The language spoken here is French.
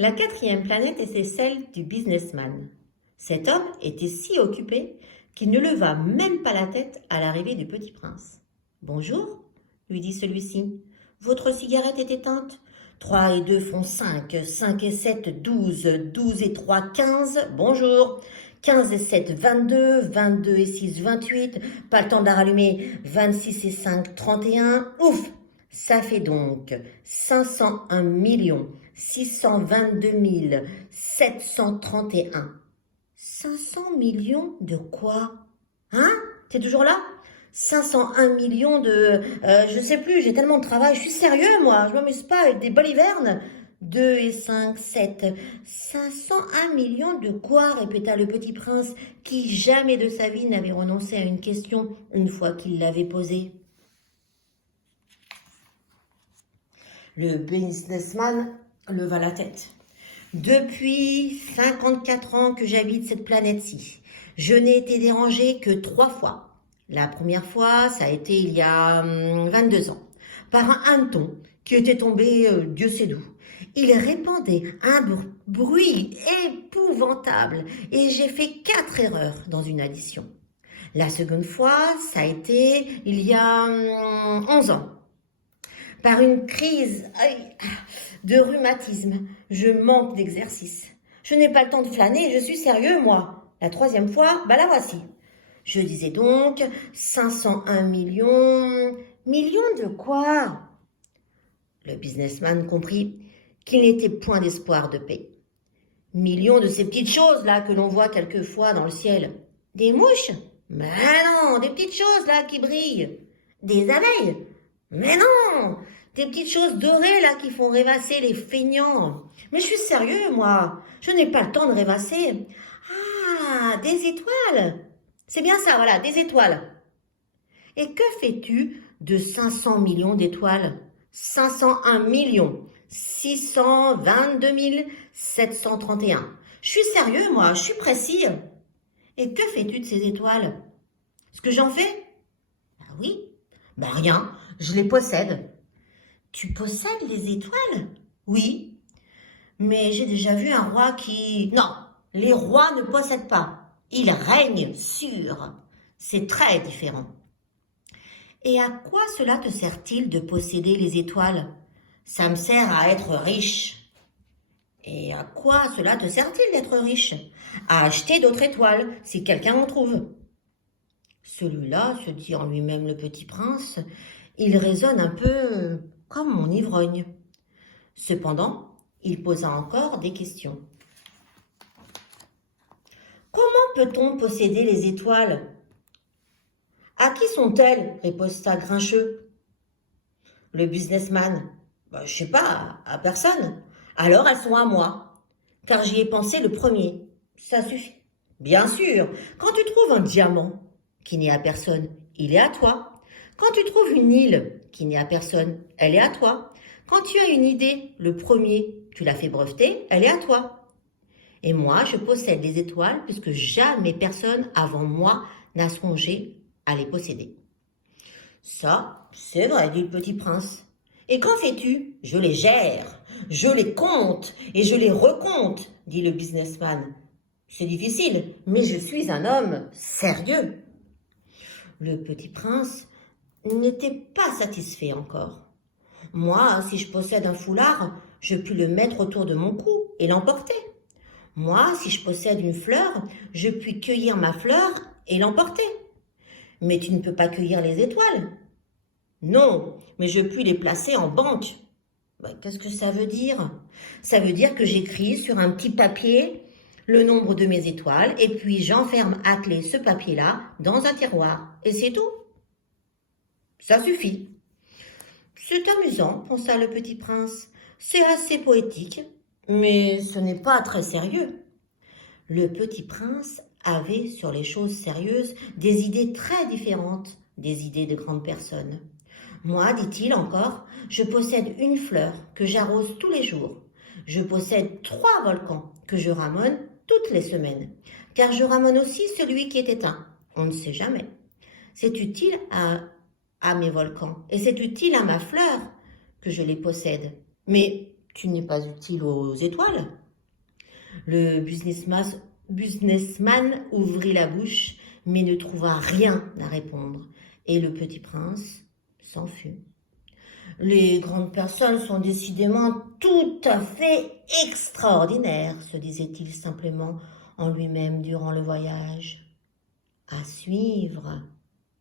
La quatrième planète était celle du businessman. Cet homme était si occupé qu'il ne leva même pas la tête à l'arrivée du petit prince. « Bonjour, lui dit celui-ci. Votre cigarette est éteinte. 3 et 2 font 5, 5 et 7, 12, 12 et 3, 15. Bonjour. 15 et 7, 22, 22 et 6, 28. Pas le temps de la rallumer. 26 et 5, 31. Ouf! Ça fait donc 501 622 731. 500 millions de quoi? Hein? T'es toujours là? 501 millions de... je sais plus, j'ai tellement de travail. Je suis sérieux, moi. Je m'amuse pas avec des bolivernes. 2 et 5, 7. 501 millions de quoi? Répéta le petit prince, qui jamais de sa vie n'avait renoncé à une question une fois qu'il l'avait posée. Le businessman leva la tête. Depuis 54 ans que j'habite cette planète-ci, je n'ai été dérangé que 3 fois. La première fois, ça a été il y a 22 ans, par un hanneton qui était tombé Dieu sait d'où. Il répandait un bruit épouvantable et j'ai fait 4 erreurs dans une addition. La seconde fois, ça a été il y a 11 ans. Par une crise de rhumatisme, je manque d'exercice. Je n'ai pas le temps de flâner, je suis sérieux, moi. La troisième fois, la voici. Je disais donc 501 millions... Millions de quoi? Le businessman comprit qu'il n'était point d'espoir de paix. Millions de ces petites choses-là que l'on voit quelquefois dans le ciel. Des mouches? Mais non, des petites choses là qui brillent. Des abeilles? Mais non! Des petites choses dorées là qui font rêvasser les feignants. Mais je suis sérieux, moi. Je n'ai pas le temps de rêvasser. Ah, des étoiles. C'est bien ça, voilà, des étoiles. Et que fais-tu de 500 millions d'étoiles? 501 millions 622 731. Je suis sérieux, moi, je suis précis. Et que fais-tu de ces étoiles? Ce que j'en fais? Oui. Rien, je les possède. Tu possèdes les étoiles? Oui. Mais j'ai déjà vu un roi qui... Non, les rois ne possèdent pas. Ils règnent sur. C'est très différent. Et à quoi cela te sert-il de posséder les étoiles? Ça me sert à être riche. Et à quoi cela te sert-il d'être riche? À acheter d'autres étoiles, si quelqu'un en trouve. Celui-là, se dit en lui-même le petit prince, il raisonne un peu comme mon ivrogne. Cependant, il posa encore des questions. Comment peut-on posséder les étoiles? À qui sont-elles? Riposta Grincheux. Le businessman. Je sais pas, à personne. Alors elles sont à moi, car j'y ai pensé le premier. Ça suffit. Bien sûr, quand tu trouves un diamant qui n'est à personne, il est à toi. Quand tu trouves une île qui n'est à personne, elle est à toi. Quand tu as une idée, le premier, tu l'as fait breveter, elle est à toi. Et moi, je possède les étoiles puisque jamais personne avant moi n'a songé à les posséder. Ça, c'est vrai, dit le petit prince. Et qu'en fais-tu? Je les gère, je les compte et je les recompte, dit le businessman. C'est difficile, mais je suis un homme sérieux. Le petit prince n'était pas satisfait encore. Moi, si je possède un foulard, je puis le mettre autour de mon cou et l'emporter. Moi, si je possède une fleur, je puis cueillir ma fleur et l'emporter. Mais tu ne peux pas cueillir les étoiles. Non, mais je puis les placer en banque. Qu'est-ce que ça veut dire? Ça veut dire que j'écris sur un petit papier le nombre de mes étoiles et puis j'enferme à clé ce papier-là dans un tiroir. Et c'est tout. Ça suffit. C'est amusant, pensa le petit prince. C'est assez poétique, mais ce n'est pas très sérieux. Le petit prince avait sur les choses sérieuses des idées très différentes des idées de grandes personnes. Moi, dit-il encore, je possède une fleur que j'arrose tous les jours. Je possède 3 volcans que je ramone toutes les semaines, car je ramone aussi celui qui est éteint. On ne sait jamais. C'est utile à mes volcans et c'est utile à ma fleur que je les possède. Mais tu n'es pas utile aux étoiles. Le businessman ouvrit la bouche, mais ne trouva rien à répondre, et le petit prince s'en fut. Les grandes personnes sont décidément tout à fait extraordinaires, se disait-il simplement en lui-même durant le voyage. À suivre.